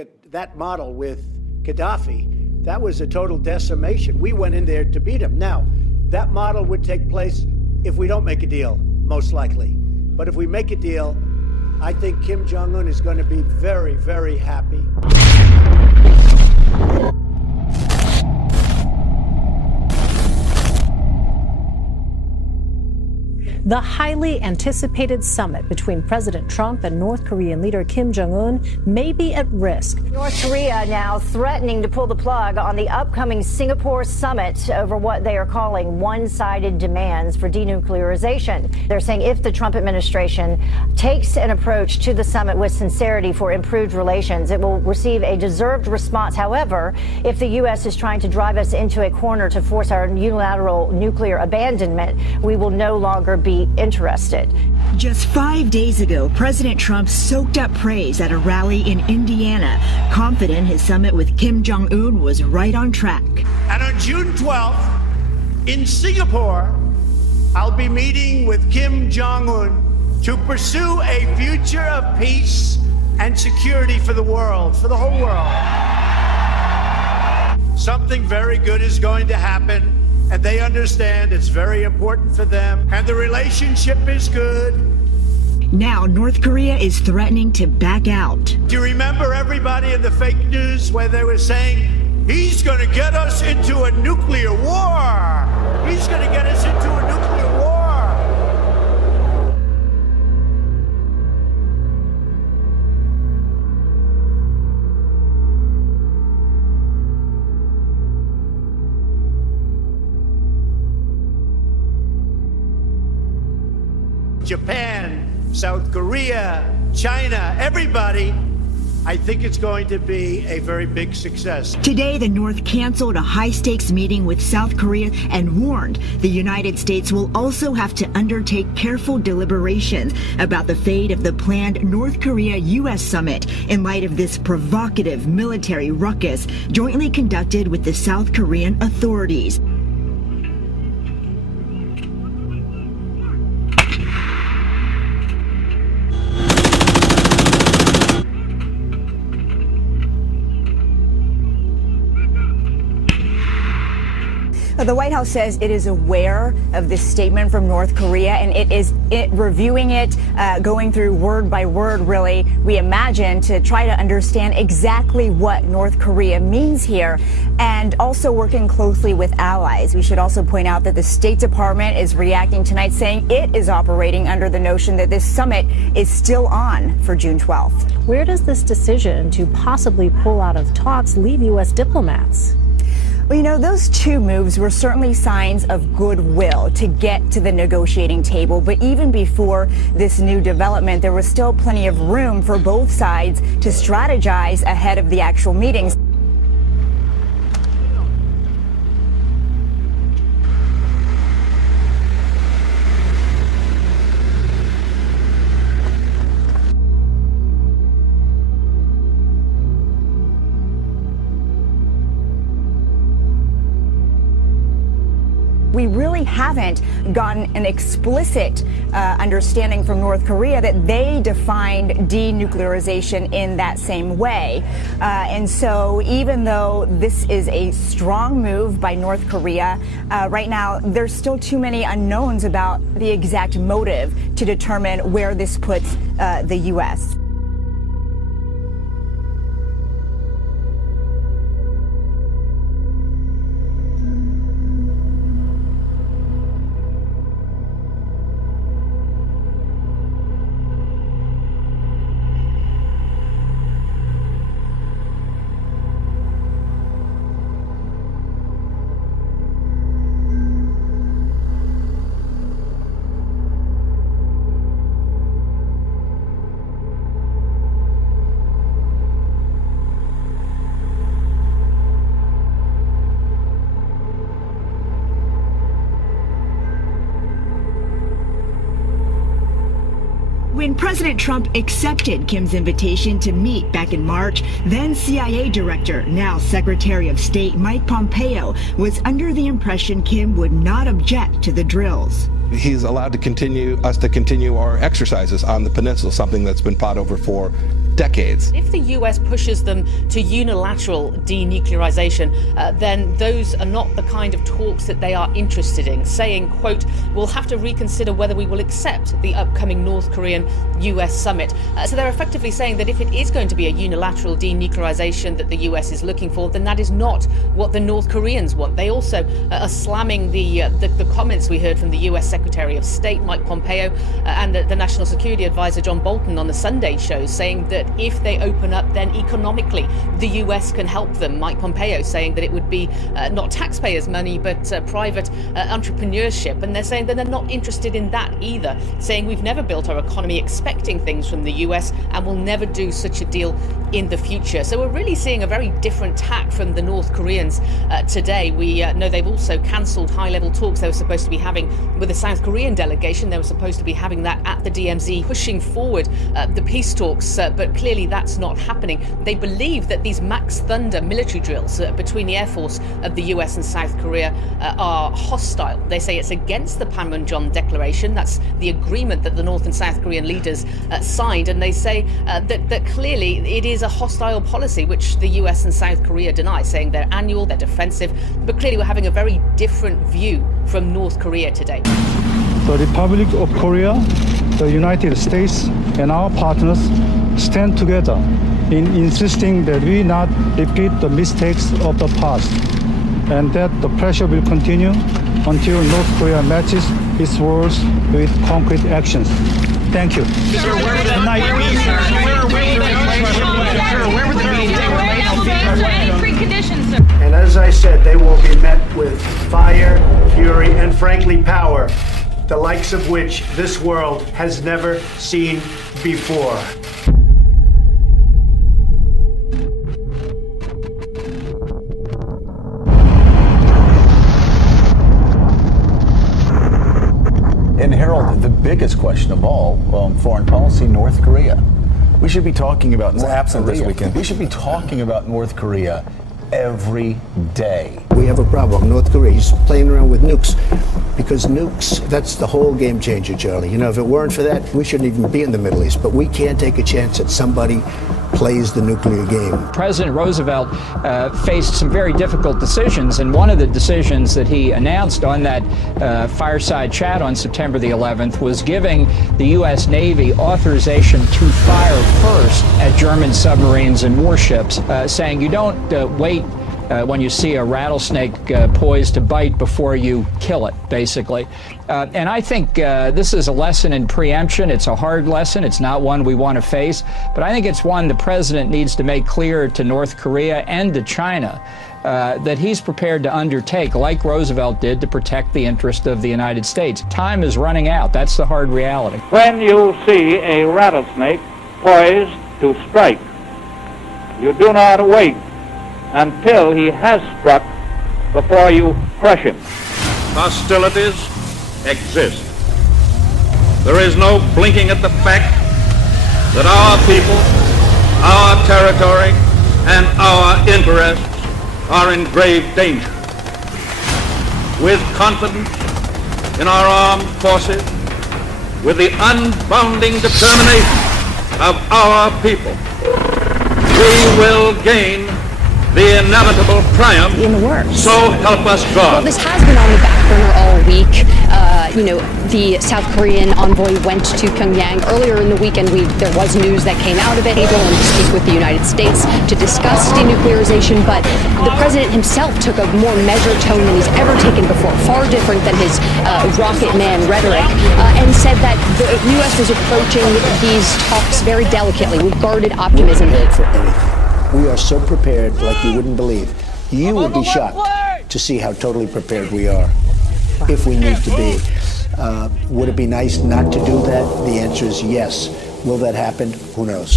at that model with Gaddafi, that was a total decimation. We went in there to beat him. Now, that model would take place if we don't make a deal, most likely. But if we make a deal, I think Kim Jong-un is going to be very, very happy. The highly anticipated summit between President Trump and North Korean leader Kim Jong-un may be at risk. North Korea now threatening to pull the plug on the upcoming Singapore summit over what they are calling one-sided demands for denuclearization. They're saying if the Trump administration takes an approach to the summit with sincerity for improved relations, it will receive a deserved response. However, if the U.S. is trying to drive us into a corner to force our unilateral nuclear abandonment, we will no longer be interested. Just 5 days ago, President Trump soaked up praise at a rally in Indiana, confident his summit with Kim Jong-un was right on track. And on June 12th, in Singapore, I'll be meeting with Kim Jong-un to pursue a future of peace and security for the world, for the whole world. Something very good is going to happen. And they understand it's very important for them. And the relationship is good. Now North Korea is threatening to back out. Do you remember everybody in the fake news where they were saying, he's going to get us into a nuclear war? He's going to get us into a nuclear war. Japan, South Korea, China, everybody, I think it's going to be a very big success. Today, the North canceled a high-stakes meeting with South Korea and warned the United States will also have to undertake careful deliberations about the fate of the planned North Korea-U.S. summit in light of this provocative military ruckus jointly conducted with the South Korean authorities. The White House says it is aware of this statement from North Korea, and it is reviewing it, going through word by word, really, we imagine, to try to understand exactly what North Korea means here, and also working closely with allies. We should also point out that the State Department is reacting tonight, saying it is operating under the notion that this summit is still on for June 12th. Where does this decision to possibly pull out of talks leave U.S. diplomats? Well, you know, those two moves were certainly signs of goodwill to get to the negotiating table. But even before this new development, there was still plenty of room for both sides to strategize ahead of the actual meetings. We really haven't gotten an explicit understanding from North Korea that they defined denuclearization in that same way. And so even though this is a strong move by North Korea, right now there's still too many unknowns about the exact motive to determine where this puts the U.S. When President Trump accepted Kim's invitation to meet back in March, then CIA Director, now Secretary of State Mike Pompeo, was under the impression Kim would not object to the drills. He's allowed to continue our exercises on the peninsula, something that's been fought over for decades. If the US pushes them to unilateral denuclearization, then those are not the kind of talks that they are interested in, saying, quote, we'll have to reconsider whether we will accept the upcoming North Korean US summit. So they're effectively saying that if it is going to be a unilateral denuclearization that the US is looking for, then that is not what the North Koreans want. They also are slamming the comments we heard from the US Secretary of State, Mike Pompeo, and the National Security Advisor, John Bolton, on the Sunday show, saying that if they open up, then economically the US can help them. Mike Pompeo saying that it would be not taxpayers' money, but private entrepreneurship. And they're saying that they're not interested in that either, saying we've never built our economy expecting things from the US and will never do such a deal in the future. So we're really seeing a very different tack from the North Koreans today. We know they've also cancelled high-level talks they were supposed to be having with the South Korean delegation. They were supposed to be having that at the DMZ, pushing forward the peace talks, but clearly that's not happening. They believe that these Max Thunder military drills between the Air Force of the US and South Korea are hostile. They say it's against the Panmunjom Declaration. That's the agreement that the North and South Korean leaders signed, and they say that clearly it is a hostile policy, which the US and South Korea deny, saying they're annual, they're defensive, but clearly we're having a very different view from North Korea today. The Republic of Korea, the United States, and our partners stand together in insisting that we not repeat the mistakes of the past, and that the pressure will continue until North Korea matches its words with concrete actions. Thank you. And as I said, they will be met with fire, fury, and frankly power, the likes of which this world has never seen before. And Harold, the biggest question of all, foreign policy, North Korea. We should be talking about North absent Korea. this weekend. We should be talking about North Korea every day. We have a problem. North Korea is playing around with nukes, because nukes, that's the whole game changer, Charlie. You know, if it weren't for that, we shouldn't even be in the Middle East. But we can't take a chance that somebody plays the nuclear game. President Roosevelt faced some very difficult decisions, and one of the decisions that he announced on that fireside chat on September the 11th was giving the U.S. Navy authorization to fire first at German submarines and warships, saying you don't wait when you see a rattlesnake poised to bite before you kill it, basically. And I think this is a lesson in preemption. It's a hard lesson. It's not one we want to face. But I think it's one the president needs to make clear to North Korea and to China that he's prepared to undertake, like Roosevelt did, to protect the interest of the United States. Time is running out. That's the hard reality. When you see a rattlesnake poised to strike, you do not wait until he has struck before you crush him. Hostilities exist. There is no blinking at the fact that our people, our territory, and our interests are in grave danger. With confidence in our armed forces, with the unbounding determination of our people, we will gain the inevitable triumph. In the works. So help us God. Well, this has been on the back burner all week. The South Korean envoy went to Pyongyang earlier in the weekend. There was news that came out of it, able to speak with the United States to discuss denuclearization, but the president himself took a more measured tone than he's ever taken before, far different than his rocket man rhetoric, and said that the U.S. was approaching these talks very delicately with guarded optimism. We are so prepared like you wouldn't believe. You would be shocked to see how totally prepared we are if we need to be. Would it be nice not to do that? The answer is yes. Will that happen? Who knows?